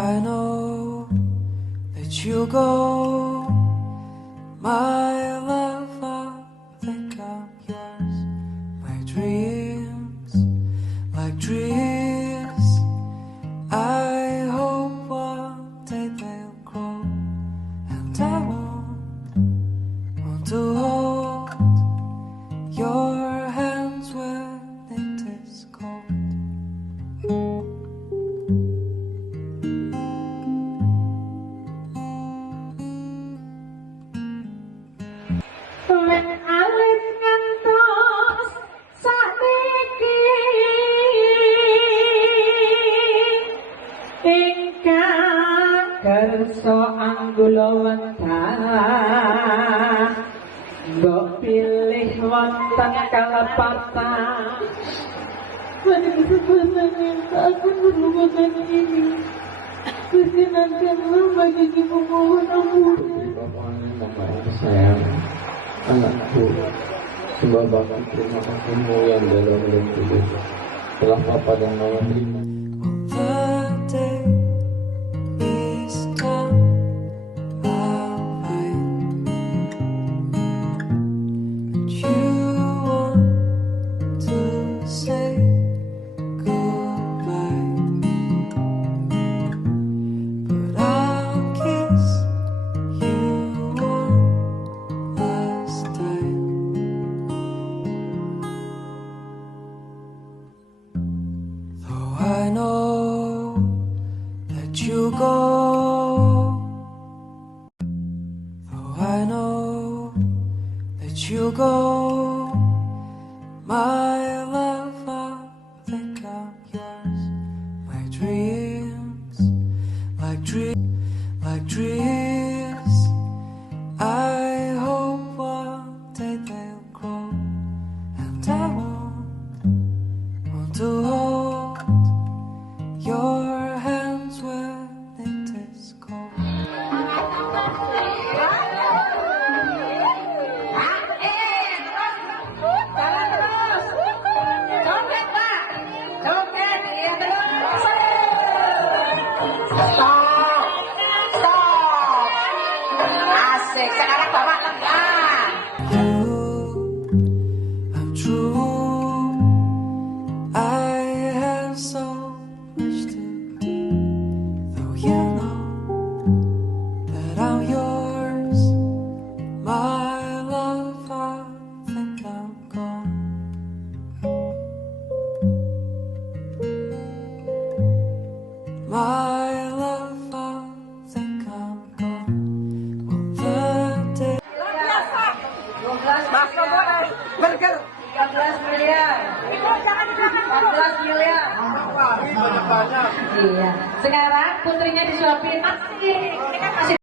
I know that you go, my love, I think I'm yours. My dreams, like trees, I hope one day they'll grow, and I want to hold your hands when it is cold. Len alit ngantos sakniki ingkang kersa anggula wentah mbok pilih wonten kalepatan pada kesempatan yang tak akan melupakan ini. Perkenankanlah bagi memohon ampunnya. Sayang anakku, sembah bakti terima kasihmu yang dalam dan tulus telah Papa dan Mama terima. The day is done, I'll find. And you want to say goodbye, but I'll kiss you one last time. Though I know that you go, though I know that you go, my love, I think I'm yours. My dreams, like trees, I hope one day they'll grow, and I want to hold your hands when it is cold. Asik, sekarang bapak tengah. I'm true, I have so much to do, though you know that I'm yours, my love, I think I'm gone. My love, I think I'm gone. Well, the day Burger 13 miliar. 14 miliar. Iya. Sekarang putrinya disuapin nasi. Ini kan masih